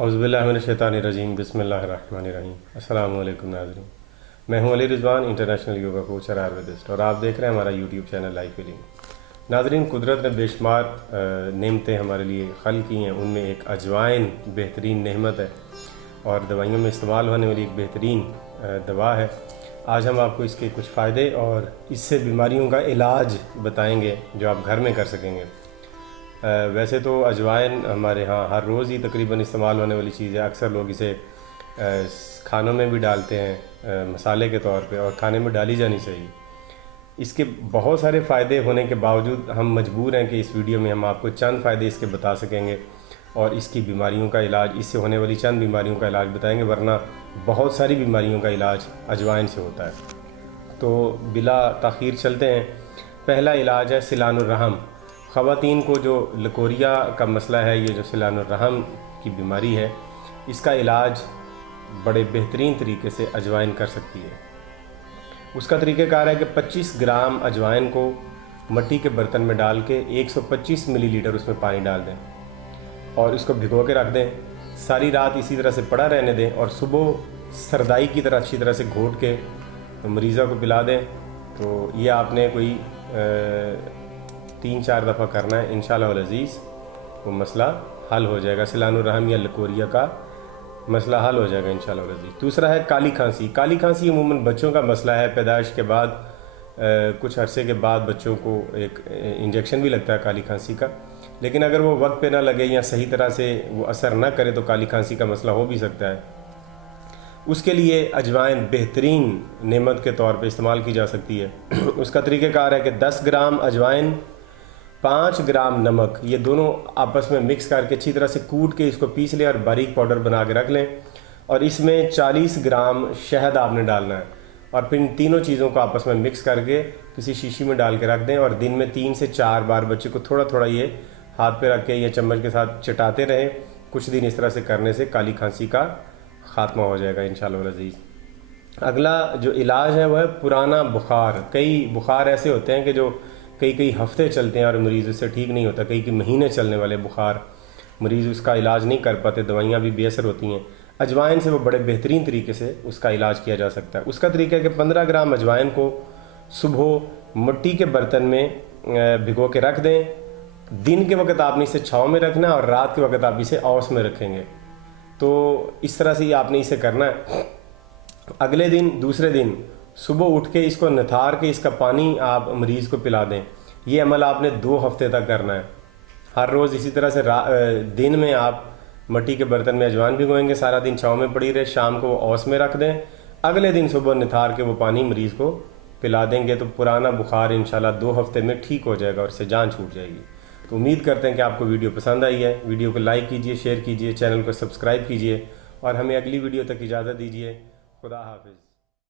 औज़ुबिल्लाहिमिनश्शैतानिर्रजीम बिस्मिल्लाहिर्रहमानिर्रहीम। अस्सलाम वालेकुम नाज़रीन, मैं हूं Ali Rizwan, international yoga coach और आयुर्वेदिस्ट, और आप देख रहे हैं हमारा यूट्यूब चैनल लाइफ हीलिंग। नाज़रीन, कुदरत ने बेशुमार नेमतें हमारे लिए खल की हैं, उनमें एक अजवाइन बेहतरीन नेमत है और दवाइयों में इस्तेमाल होने वाली एक बेहतरीन दवा है। आज हम आपको इसके कुछ फ़ायदे और इससे बीमारियों का इलाज बताएंगे जो आप घर में कर सकेंगे। वैसे तो अजवाइन हमारे यहाँ हर रोज़ ही तकरीबन इस्तेमाल होने वाली चीज़ है। अक्सर लोग इसे खानों में भी डालते हैं मसाले के तौर पे, और खाने में डाली जानी चाहिए। इसके बहुत सारे फ़ायदे होने के बावजूद हम मजबूर हैं कि इस वीडियो में हम आपको चंद फ़ायदे इसके बता सकेंगे और इसकी बीमारियों का इलाज, इससे होने वाली चंद बीमारियों का इलाज बताएंगे, वरना बहुत सारी बीमारियों का इलाज अजवाइन से होता है। तो बिला ताख़ीर चलते हैं। पहला इलाज है सिलानुर रहम। ख़वातीन को जो लकोरिया का मसला है, ये जो सिलानुर रहम की बीमारी है, इसका इलाज बड़े बेहतरीन तरीके से अजवाइन कर सकती है। उसका तरीक़ाकार है कि 25 ग्राम अजवाइन को मिट्टी के बर्तन में डाल के 125 मिलीलीटर उसमें पानी डाल दें और इसको भिगो के रख दें। सारी रात इसी तरह से पड़ा रहने दें और सुबह सरदाई की तरह अच्छी तरह से घोट के मरीज़ा को पिला दें। तो ये आपने कोई 3-4 दफ़ा करना है, इंशाअल्लाह वल अज़ीज़ वो मसला हल हो जाएगा। सिलानुर रहम या लकोरिया का मसला हल हो जाएगा इंशाअल्लाह वल अज़ीज़। दूसरा है काली खांसी। काली खांसी अमूमन बच्चों का मसला है। पैदाइश के बाद कुछ अरसे के बाद बच्चों को एक इंजेक्शन भी लगता है काली खांसी का, लेकिन अगर वो वक्त पे ना लगे या सही तरह से वो असर ना करे तो काली खांसी का मसला हो भी सकता है। उसके लिए अजवाइन बेहतरीन नेमत के तौर पे इस्तेमाल की जा सकती है। उसका तरीक़ाकार है कि 10 ग्राम अजवाइन, 5 ग्राम नमक, ये दोनों आपस में मिक्स करके अच्छी तरह से कूट के इसको पीस लें और बारीक पाउडर बना के रख लें, और इसमें 40 ग्राम शहद आपने डालना है, और फिर इन तीनों चीज़ों को आपस में मिक्स करके किसी शीशी में डाल के रख दें, और दिन में 3 से 4 बार बच्चे को थोड़ा थोड़ा ये हाथ पे रख के या चम्मच के साथ चटाते रहें। कुछ दिन इस तरह से करने से काली खांसी का ख़ात्मा हो जाएगा इंशाअल्लाह वल अज़ीज़। अगला जो इलाज है वह है पुराना बुखार। कई बुखार ऐसे होते हैं कि जो कई हफ्ते चलते हैं और मरीज़ उससे ठीक नहीं होता। कई महीने चलने वाले बुखार, मरीज़ उसका इलाज नहीं कर पाते, दवाइयाँ भी बेअसर होती हैं। अजवाइन से वो बड़े बेहतरीन तरीके से उसका इलाज किया जा सकता है। उसका तरीका है कि 15 ग्राम अजवाइन को सुबह मिट्टी के बर्तन में भिगो के रख दें। दिन के वक्त आपने इसे छाँव में रखना है और रात के वक्त आप इसे औस में रखेंगे। तो इस तरह से ही आपने इसे करना है। अगले दिन, दूसरे दिन सुबह उठ के इसको निथार के इसका पानी आप मरीज़ को पिला दें। ये अमल आपने 2 हफ्ते तक करना है। हर रोज़ इसी तरह से दिन में आप मिट्टी के बर्तन में अजवाइन भिगोएंगे, सारा दिन छाँव में पड़ी रहे, शाम को औस में रख दें। अगले दिन सुबह निथार के वो पानी मरीज़ को पिला देंगे तो पुराना बुखार इंशाल्लाह 2 हफ्ते में ठीक हो जाएगा और इससे जान छूट जाएगी। तो उम्मीद करते हैं कि आपको वीडियो पसंद आई है। वीडियो को लाइक कीजिए, शेयर कीजिए, चैनल को सब्सक्राइब कीजिए और हमें अगली वीडियो तक इजाज़त दीजिए। खुदा हाफिज़।